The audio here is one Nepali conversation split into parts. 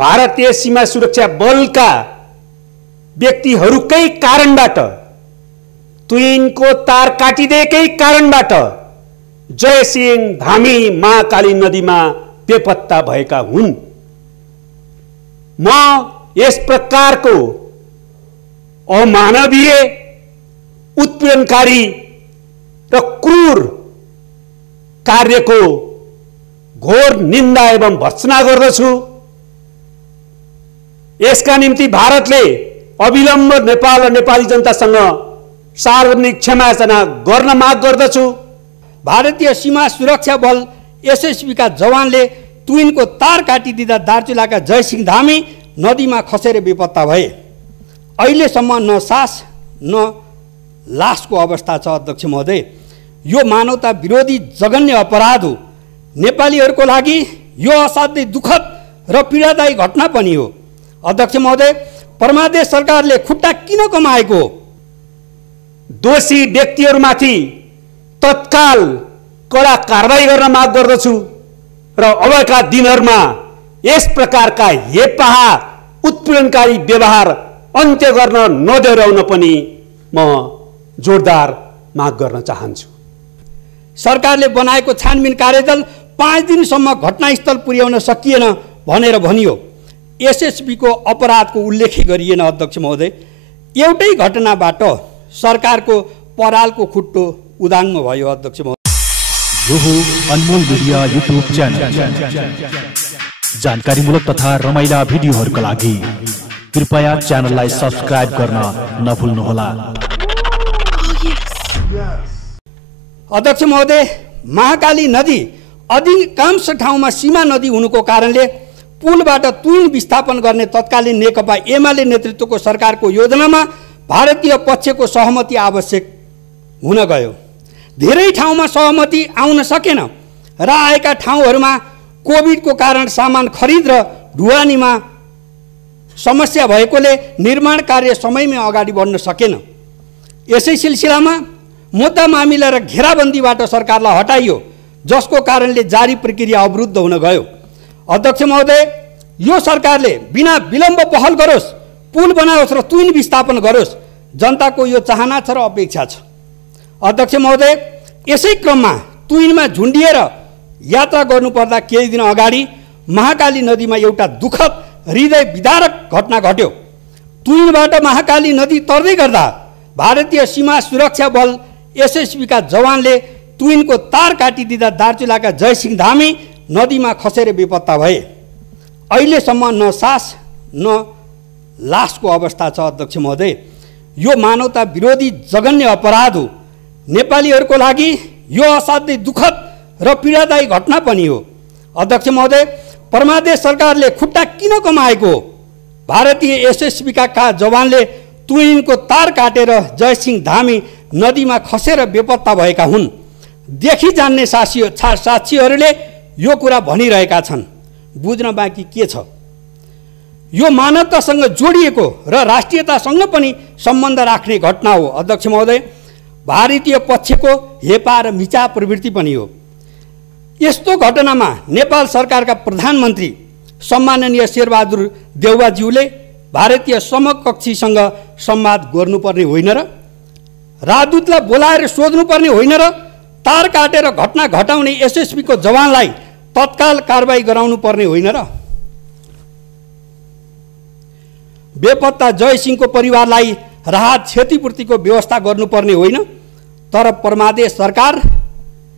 भारतीय सीमा सुरक्षा बलका व्यक्तिहरूकै कारणबाट, तुइनको तार काटिदिएकै कारणबाट जयसिंह धामी महाकाली नदीमा बेपत्ता भएका हुन्। म यस प्रकारको अमानवीय, उत्पीडनकारी र क्रूर कार्यको घोर निन्दा एवं भर्त्सना गर्दछु। यसका निम्ति भारतले अविलम्ब नेपाल र नेपाली जनतासँग सार्वजनिक क्षमायाचना गर्न माग गर्दछु। भारतीय सीमा सुरक्षा बल एसएसबी का जवानले तुइनको तार काटिदिँदा दार्चुलाका जयसिंह धामी नदीमा खसेर बेपत्ता भए। अहिलेसम्म न सास न लासको अवस्था छ। अध्यक्ष महोदय, यो मानवता विरोधी जघन्य अपराध हो। नेपालीहरूको लागि यो असाध्यै दुःखद र पीडादायी घटना पनि हो। अध्यक्ष महोदय, परमादेश सरकारले खुट्टा किन कमाएको हो? दोषी व्यक्तिहरूमाथि तत्काल कडा कारबाही गर्न माग गर्दछु र अबका दिनहरूमा यस प्रकारका हेपाहा उत्पीडनकारी व्यवहार अन्त्य गर्न नदोहोऱ्याउन पनि म जोरदार माग गर्न चाहन्छु। सरकारले बनाएको छानबिन कार्यदल 5 दिनसम्म घटनास्थल पुर्याउन सकिएन भनेर भनियो। एसएसबी को अपराधको उल्लेख गरिएन। अध्यक्ष महोदय, एउटै घटनाबाट सरकारको परालको खुट्टो उदाङ्ग भयो। अध्यक्ष महोदय, यो हो अनमोल मिडिया युट्युब च्यानल। जानकारीमूलक तथा रमाइला भिडियोहरूका लागि कृपया च्यानललाई सब्स्क्राइब गर्न नभुल्नुहोला। अध्यक्ष महोदय, महाकाली नदी अधिकांश ठाउँमा सीमा नदी हुनुको कारणले पुलबाट तुइन विस्थापन गर्ने तत्कालीन नेकपा एमाले नेतृत्वको सरकारको योजनामा भारतीय पक्षको सहमति आवश्यक हुन गयो। धेरै ठाउँमा सहमति आउन सकेन र आएका ठाउँहरूमा कोभिडको कारण सामान खरिद र ढुवानीमा समस्या भएकोले निर्माण कार्य समयमै अगाडि बढ्न सकेन। यसै सिलसिलामा मुद्दा मामिला र घेराबन्दीबाट सरकारलाई हटाइयो, जसको कारणले जारी प्रक्रिया अवरुद्ध हुन गयो। अध्यक्ष महोदय, यो सरकारले बिना विलम्ब पहल गरोस्, पुल बनाओस् र तुइन विस्थापन गरोस्। जनताको यो चाहना छ र अपेक्षा छ। अध्यक्ष महोदय, यसै क्रममा तुइनमा झुन्डिएर यात्रा गर्नुपर्दा केही दिन अगाडि महाकाली नदीमा एउटा दुःखद हृदय विदारक घटना घट्यो। तुइनबाट महाकाली नदी तर्दै गर्दा भारतीय सीमा सुरक्षा बल एसएसबी का जवानले तुइनको तार काटिदिँदा दार्चुलाका जयसिंह धामी नदीमा खसेर बेपत्ता भए। अहिलेसम्म न सास न लासको अवस्था छ। अध्यक्ष महोदय, यो मानवता विरोधी जघन्य अपराध हो। नेपालीहरूको लागि यो असाध्यै दुःखद र पीडादायी घटना पनि हो। अध्यक्ष महोदय, परमादेश सरकारले खुट्टा किन कमाएको हो? भारतीय एसएसबी का जवानले तुइनको तार काटेर जयसिंह धामी नदीमा खसेर बेपत्ता भएका हुन्। देखि जान्ने साक्षीहरूले यो कुरा भनिरहेका छन्। बुझ्न बाँकी के छ? यो मानवतासँग जोडिएको र राष्ट्रियतासँग पनि सम्बन्ध राख्ने घटना हो। अध्यक्ष महोदय, भारतीय पक्षको हेपा र मिचा प्रवृत्ति पनि हो। यस्तो घटनामा नेपाल सरकारका प्रधानमन्त्री सम्माननीय शेरबहादुर देउवाज्यूले भारतीय समकक्षीसँग संवाद गर्नुपर्ने होइन र? राजदूतलाई बोलाएर सोध्नुपर्ने होइन र? तार काटेर घटना घटाउने एसएसबी को जवानलाई तत्काल कारबाही गराउनु पर्ने होइन र? बेपत्ता जयसिंहको परिवारलाई राहत क्षतिपूर्तिको व्यवस्था गर्नुपर्ने होइन? तर परमादेश सरकार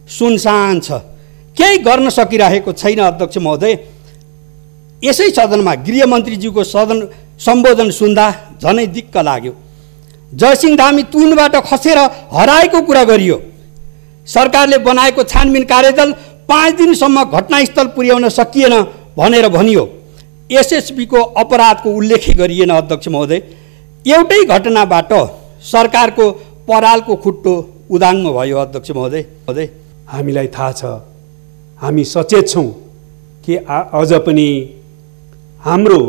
सुनसान छ, केही गर्न सकिरहेको छैन। अध्यक्ष महोदय, यसै सदनमा गृहमन्त्रीज्यूको सम्बोधन सुन्दा झनै दिक्क लाग्यो। जयसिंह धामी तुइनबाट खसेर हराएको कुरा गरियो। सरकारले बनाएको छानबिन कार्यदल 5 दिनसम्म घटनास्थल पुर्याउन सकिएन भनेर भनियो। एसएसबी को अपराधको उल्लेख गरिएन। अध्यक्ष महोदय, एउटै घटनाबाट सरकारको परालको खुट्टो उदाङ्ग भयो। अध्यक्ष महोदय, हामीलाई थाहा छ, हामी सचेत छौँ कि अझ पनि हाम्रो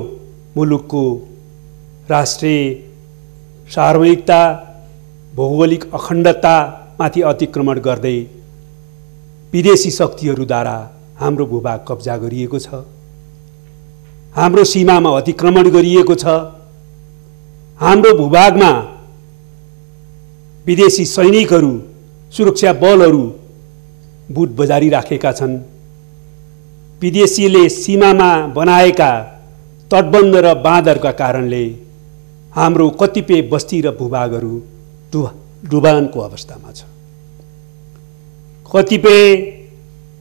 मुलुकको राष्ट्रिय सार्वभौमिकता, भौगोलिक अखण्डतामाथि अतिक्रमण गर्दै विदेशी शक्तिहरूद्वारा हाम्रो भूभाग कब्जा गरिएको छ। हाम्रो सीमामा अतिक्रमण गरिएको छ। हाम्रो भूभागमा विदेशी सैनिकहरू, सुरक्षा बलहरू बुट बजारी राखेका छन्। विदेशीले सीमामा बनाएका तटबन्ध र बाँधहरूका कारणले हाम्रो कतिपय बस्ती र भूभागहरू डुबानको अवस्थामा छ। कतिपय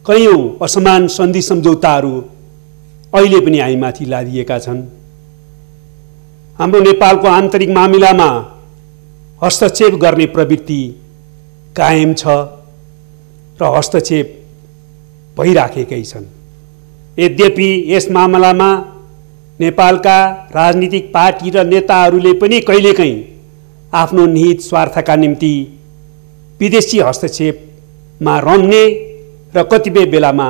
कैयौं असमान सन्धि सम्झौताहरू अहिले पनि हामीमाथि लादिएका छन्। हाम्रो नेपालको आन्तरिक मामिलामा हस्तक्षेप गर्ने प्रवृत्ति कायम छ र हस्तक्षेप भइराखेकै छन्। यद्यपि यस मामलामा नेपालका राजनीतिक पार्टी र नेताहरूले पनि कहिलेकाहीँ आफ्नो निहित स्वार्थका निम्ति विदेशी हस्तक्षेपमा रम्ने र कतिपय बेलामा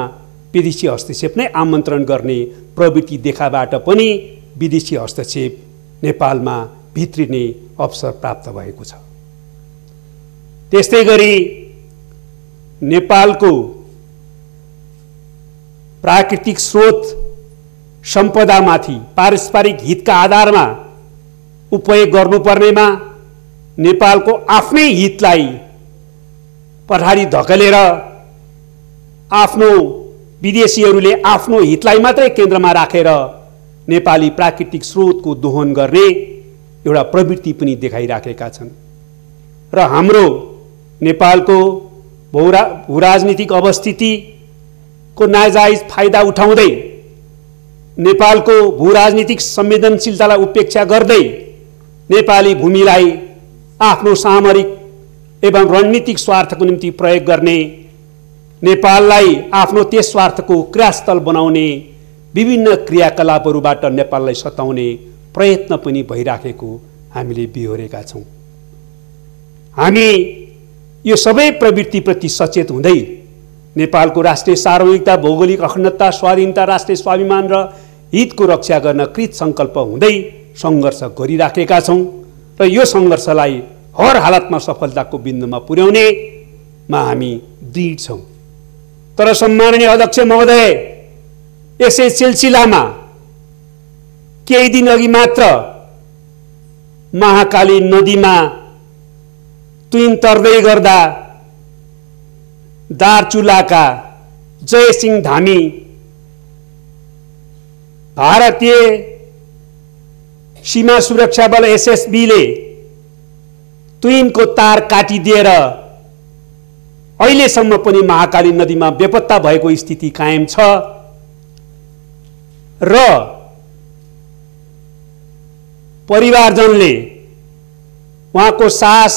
विदेशी हस्तक्षेप नै आमन्त्रण गर्ने प्रवृत्ति देखाबाट पनि विदेशी हस्तक्षेप नेपालमा भित्रिने अवसर प्राप्त भएको छ। त्यस्तै गरी नेपालको प्राकृतिक स्रोत सम्पदामाथि पारस्परिक हितका आधारमा उपयोग गर्नुपर्नेमा नेपालको आफ्नै हितलाई पछाडि धकेलेर आफ्नो विदेशीहरूले आफ्नो हितलाई मात्रै केन्द्रमा राखेर नेपाली प्राकृतिक स्रोतको दोहन गर्ने एउटा प्रवृत्ति पनि देखाइराखेका छन् र हाम्रो नेपालको भूराजनीतिक अवस्थितिको नाजायज फाइदा उठाउँदै नेपालको भूराजनीतिक संवेदनशीलतालाई उपेक्षा गर्दै नेपाली भूमिलाई आफ्नो सामरिक एवं रणनीतिक स्वार्थको निम्ति प्रयोग गर्ने, नेपाललाई आफ्नो त्यस स्वार्थको क्रियास्थल बनाउने विभिन्न क्रियाकलापहरूबाट नेपाललाई सताउने प्रयत्न पनि भइराखेको हामीले बिहोरेका छौँ। हामी यो सबै प्रवृत्तिप्रति सचेत हुँदै नेपालको राष्ट्रिय सार्वभौमिकता, भौगोलिक अखण्डता, स्वाधीनता, राष्ट्रिय स्वाभिमान र हितको रक्षा गर्न कृत सङ्कल्प हुँदै सङ्घर्ष गरिराखेका छौँ र यो सङ्घर्षलाई हर हालतमा सफलताको बिन्दुमा पुर्याउनेमा हामी दृढ छौँ। तर सम्माननीय अध्यक्ष महोदय, यसै सिलसिलामा केही दिन अघि मात्र महाकाली नदीमा तुइन तर्दै गर्दा दार्चुलाका जयसिंह धामी भारतीय सीमा सुरक्षा बल एसएसबीले तुइनको तार काटिदिएर अहिलेसम्म पनि महाकाली नदीमा बेपत्ता भएको स्थिति कायम छ र परिवारजनले उहाँको सास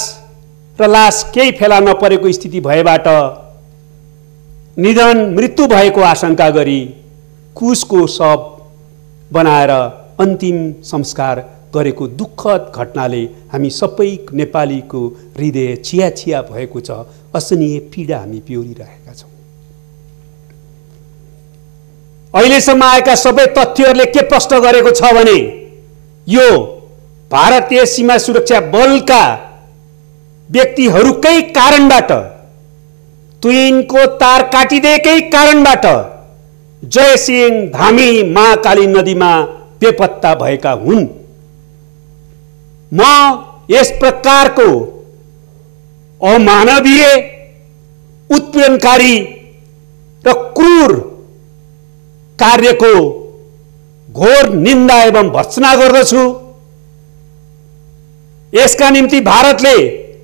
र लास केही फेला नपरेको स्थिति भएबाट निधन मृत्यु भएको आशंका गरी कुशको शव बनाएर अन्तिम संस्कार गरेको दुःखद घटनाले हामी सबै नेपालीको हृदय छिया छिया भएको छ। असहनीय पीडा हामी बिहोरिरहेका छौँ। अहिलेसम्म आएका सबै तथ्यहरूले के प्रश्न गरेको छ भने यो भारतीय सीमा सुरक्षा बलका व्यक्तिहरूकै कारणबाट, तुइनको तार काटिदिएकै कारणबाट जयसिंह धामी महाकाली नदीमा बेपत्ता भएका हुन्। म यस प्रकारको अमानवीय, उत्पीडनकारी र क्रूर कार्यको घोर निन्दा एवं भर्त्सना गर्दछु। यसका निम्ति भारतले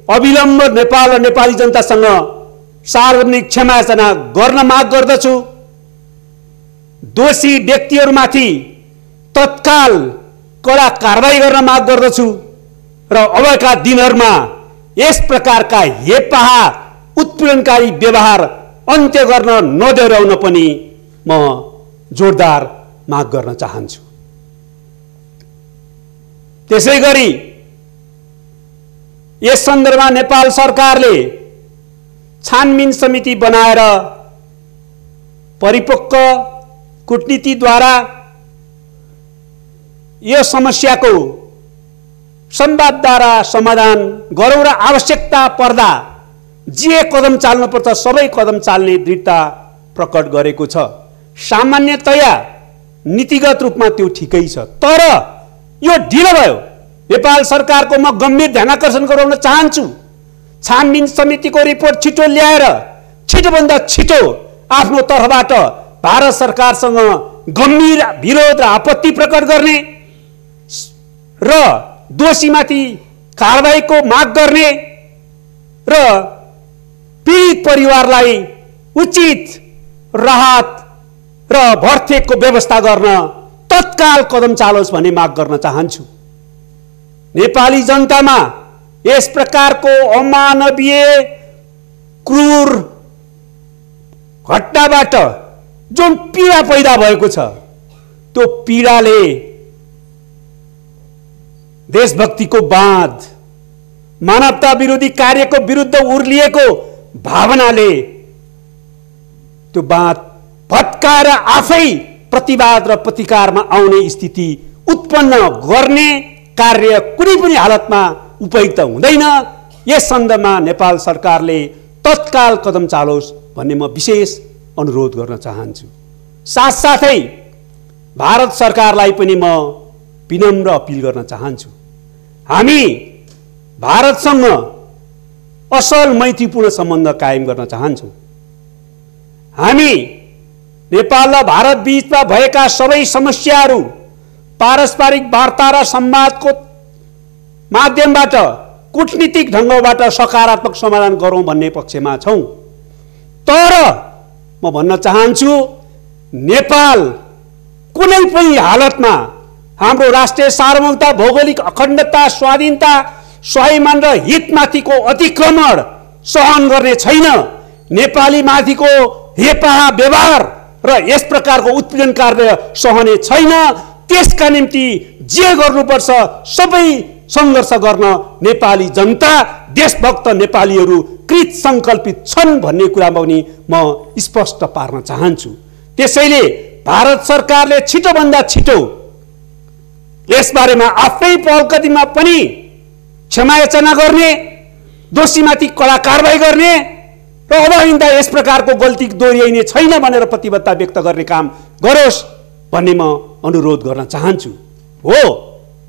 अविलम्ब नेपाल र नेपाली जनतासँग सार्वजनिक क्षमायाचना गर्न माग गर्दछु। दोषी व्यक्तिहरूमाथि तत्काल कडा कारबाही गर्न माग गर्दछु र अबका दिनहरूमा यस प्रकारका हेपाहा उत्पीडनकारी व्यवहार अन्त्य गर्न नदोहोर्याउन पनि म जोरदार माग गर्न चाहन्छु। त्यसैगरी यस सन्दर्भमा नेपाल सरकारले छानबिन समिति बनाएर परिपक्व कूटनीतिद्वारा यो समस्याको संवादद्वारा समाधान गरौँ र आवश्यकता पर्दा जे कदम चाल्नुपर्छ सबै कदम चाल्ने दृढता प्रकट गरेको छ। सामान्यतया नीतिगत रूपमा त्यो ठिकै छ, तर यो ढिलो भयो। नेपाल सरकारको म गम्भीर ध्यानाकर्षण गराउन चाहन्छु। छानबिन समितिको रिपोर्ट छिटो ल्याएर छिटोभन्दा छिटो आफ्नो तर्फबाट भारत सरकारसँग गम्भीर विरोध र आपत्ति प्रकट गर्ने र दोषीमाथि कारबाहीको माग गर्ने र पीडित परिवारलाई उचित राहत र भर्तेको व्यवस्था गर्न तत्काल कदम चालोस् भन्ने माग गर्न चाहन्छु। नेपाली जनतामा यस प्रकारको अमानवीय क्रूर घटनाबाट जुन पीडा पैदा भएको छ, त्यो पीडाले देशभक्तिको बाँध, मानवता विरोधी कार्यको विरुद्ध उर्लिएको भावनाले त्यो बाँध भत्काएर आफै प्रतिवाद र प्रतिकारमा आउने स्थिति उत्पन्न गर्ने कार्य कुनै पनि हालतमा उपयुक्त हुँदैन। यस सन्दर्भमा नेपाल सरकारले तत्काल कदम चालोस् भन्ने म विशेष अनुरोध गर्न चाहन्छु। साथसाथै भारत सरकारलाई पनि म विनम्र अपिल गर्न चाहन्छु। हामी भारतसँग असल मैत्रीपूर्ण सम्बन्ध कायम गर्न चाहन्छौँ। हामी नेपाल र भारत बीचमा भएका सबै समस्याहरू पारस्परिक वार्ता र संवादको माध्यमबाट कूटनीतिक ढङ्गबाट सकारात्मक समाधान गरौँ भन्ने पक्षमा छौँ। तर म भन्न चाहन्छु, नेपाल कुनै पनि हालतमा हाम्रो राष्ट्रिय सार्वभौमता, भौगोलिक अखण्डता, स्वाधीनता, स्वाभिमान र हितमाथिको अतिक्रमण सहन गर्ने छैन। नेपाली माथिको हेपाहा व्यवहार र यस प्रकारको उत्पीडन कार्य सहने छैन। त्यसका निम्ति जे गर्नुपर्छ सबै सङ्घर्ष गर्न नेपाली जनता, देशभक्त नेपालीहरू कृत सङ्कल्पित छन् भन्ने कुरामा पनि म स्पष्ट पार्न चाहन्छु। त्यसैले भारत सरकारले छिटोभन्दा छिटो यसबारेमा आफै पहल कदममा पनि क्षमायाचना गर्ने, दोषीमाथि कडा कारबाही गर्ने र अब हिँड्दा यस प्रकारको गल्ती दोहोऱ्याइने छैन भनेर प्रतिबद्धता व्यक्त गर्ने काम गरोस् भन्ने म अनुरोध गर्न चाहन्छु। हो,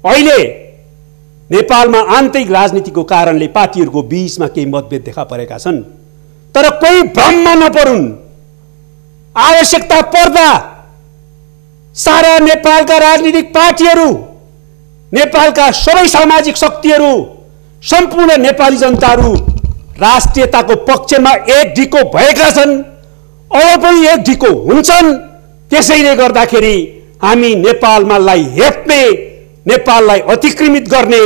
अहिले नेपालमा आन्तरिक राजनीतिको कारणले पार्टीहरूको बीचमा केही मतभेद देखा परेका छन्, तर कोही भ्रममा नपरुन्। आवश्यकता पर्दा सारा नेपालका राजनीतिक पार्टीहरू, नेपालका सबै सामाजिक शक्तिहरू, सम्पूर्ण नेपाली जनताहरू राष्ट्रियताको पक्षमा एकढिको भएका छन्, अब पनि एकढिको हुन्छन्। त्यसैले गर्दाखेरि हामी नेपालमालाई हेप्ने, नेपाललाई अतिक्रमित गर्ने,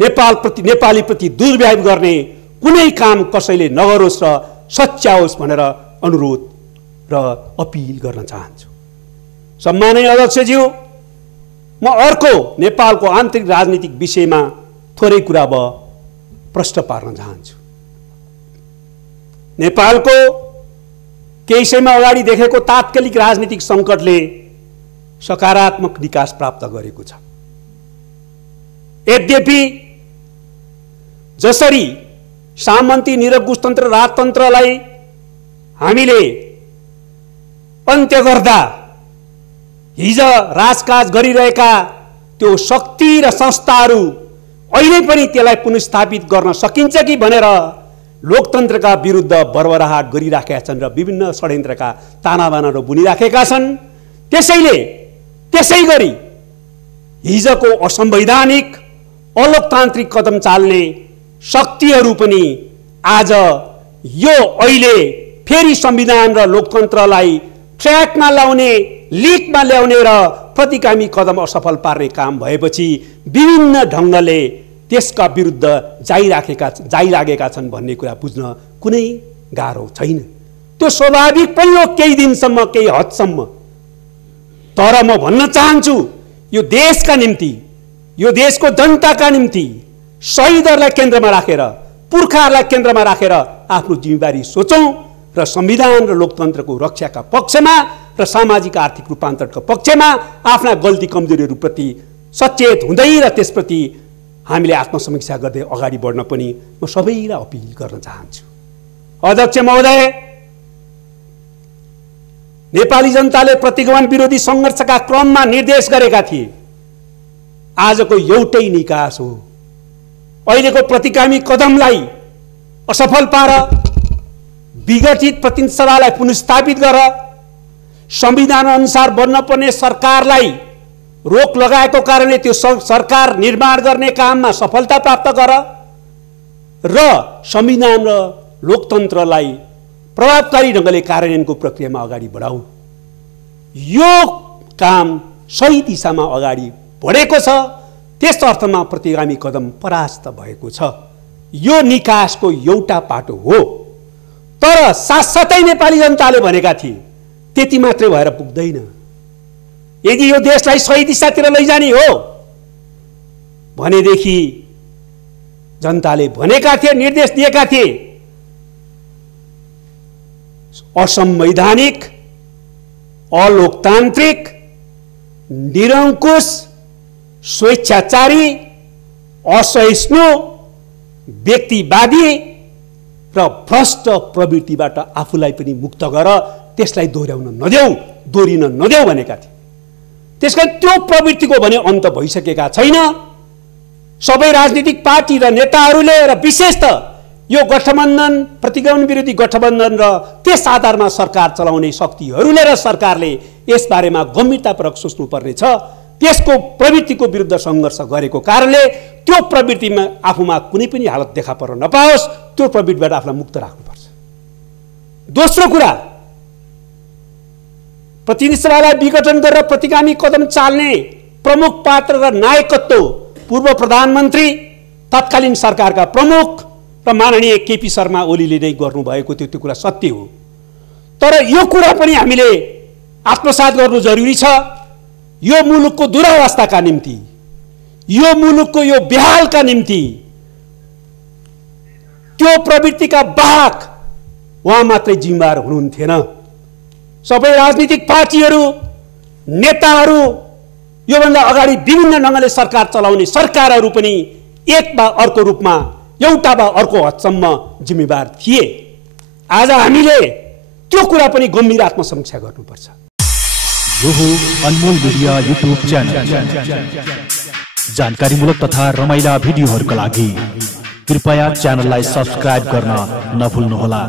नेपाली प्रति दुर्व्यवहार गर्ने कुनै काम कसैले नगरोस् र सच्याओस् भनेर अनुरोध र अपिल गर्न चाहन्छु। सम्माननीय अध्यक्षज्यू, म अर्को नेपालको आन्तरिक राजनीतिक विषयमा थोरै कुरा अब प्रश्न पार्न चाहन्छु। नेपालको केही समय अगाडि देखेको तात्कालिक राजनीतिक सङ्कटले सकारात्मक विकास प्राप्त गरेको छ। यद्यपि जसरी सामन्ती निरङ्कुशतन्त्र राजतन्त्रलाई हामीले अन्त्य गर्दा हिज राजकाज गरिरहेका त्यो शक्ति र संस्थाहरू अहिले पनि त्यसलाई पुनर्स्थापित गर्न सकिन्छ कि भनेर लोकतन्त्रका विरुद्ध बर्बराहट गरिराखेका छन् र विभिन्न षड्यन्त्रका तानाबानाहरू बुनिराखेका छन्। त्यसै गरी हिजको असंवैधानिक अलोकतान्त्रिक कदम चाल्ने शक्तिहरू पनि आज यो अहिले फेरि संविधान र लोकतन्त्रलाई ट्र्याकमा ल्याउने, लिकमा ल्याउने र प्रतिगामी कदम असफल पार्ने काम भएपछि विभिन्न ढङ्गले त्यसका विरुद्ध जाइराखेका छन् भन्ने कुरा बुझ्न कुनै गाह्रो छैन। त्यो स्वाभाविक पनि हो केही दिनसम्म, केही हदसम्म। तर म भन्न चाहन्छु, यो देशका निम्ति, यो देशको जनताका निम्ति शहीदहरूलाई केन्द्रमा राखेर, पुर्खाहरूलाई केन्द्रमा राखेर आफ्नो जिम्मेवारी सोचौँ र संविधान र लोकतन्त्रको रक्षाका पक्षमा र सामाजिक आर्थिक रूपान्तरणको पक्षमा आफ्ना गल्ती कमजोरीहरूप्रति सचेत हुँदै र त्यसप्रति हामीले आत्मसमीक्षा गर्दै अगाडि बढ्न पनि म सबैलाई अपिल गर्न चाहन्छु। अध्यक्ष महोदय, नेपाली जनताले प्रतिगमन विरोधी सङ्घर्षका क्रममा निर्देश गरेका थिए। आजको एउटै निकास हो। अहिलेको प्रतिगामी कदमलाई असफल पार, विघटित प्रतिनिधि सभालाई पुनर्स्थापित गर, संविधान अनुसार बन्नपर्ने सरकारलाई रोक लगाएको कारणले त्यो सरकार निर्माण गर्ने काममा सफलता प्राप्त गर र संविधान र लोकतन्त्रलाई प्रभावकारी ढङ्गले कार्यान्वयनको प्रक्रियामा अगाडि बढाऊ। यो काम सही दिशामा अगाडि बढेको छ। त्यस अर्थमा प्रतिगामी कदम परास्त भएको छ। यो निकासको एउटा पाटो हो। तर साथसाथै नेपाली जनताले भनेका थिए त्यति मात्रै भएर पुग्दैन। यदि यो देशलाई सही दिशातिर लैजाने हो भनेदेखि जनताले भनेका थिए, निर्देश दिएका थिए, असंवैधानिक, अलोकतान्त्रिक, निरङ्कुश, स्वेच्छाचारी, असहिष्णु, व्यक्तिवादी र भ्रष्ट प्रवृत्तिबाट आफूलाई पनि मुक्त गर, त्यसलाई दोहोरिन नदेऊ भनेका थिए। त्यसकारण त्यो प्रवृत्तिको भने अन्त भइसकेका छैन। सबै राजनीतिक पार्टी र नेताहरूले र विशेषतः यो गठबन्धन, प्रतिगमन विरोधी गठबन्धन र त्यस आधारमा सरकार चलाउने शक्तिहरूले र सरकारले यसबारेमा गम्भीरतापूर्वक सोच्नुपर्ने छ। त्यसको प्रवृत्तिको विरुद्ध सङ्घर्ष गरेको कारणले त्यो प्रवृत्तिमा आफूमा कुनै पनि हालत देखा पर्न नपाओस्, त्यो प्रवृत्तिबाट आफूलाई मुक्त राख्नुपर्छ। दोस्रो कुरा, प्रतिनिधि सभालाई विघटन गरेर प्रतिगामी कदम चाल्ने प्रमुख पात्र र नायकत्व पूर्व प्रधानमन्त्री, तत्कालीन सरकारका प्रमुख र माननीय केपी शर्मा ओलीले नै गर्नुभएको थियो। त्यो कुरा सत्य हो। तर यो कुरा पनि हामीले आत्मसात गर्नु जरुरी छ। यो मुलुकको दुरावस्थाका निम्ति, यो मुलुकको यो बेहालका निम्ति त्यो प्रवृत्तिका वाहक उहाँ मात्रै जिम्मेवार हुनुहुन्थेन। सबै राजनीतिक पार्टीहरू, नेताहरू, योभन्दा अगाडि विभिन्न ढङ्गले सरकार चलाउने सरकारहरू पनि एक वा अर्को रूपमा, एउटा वा अर्को हदसम्म जिम्मेवार थिए। आज हामीले त्यो कुरा पनि गम्भीर आत्मसमीक्षा गर्नुपर्छ। यो हो अनमोल मिडिया युट्युब च्यानल। जानकारीमूलक तथा रमाइला भिडियोहरूका लागि कृपया च्यानललाई सब्स्क्राइब गर्न नभुल्नुहोला।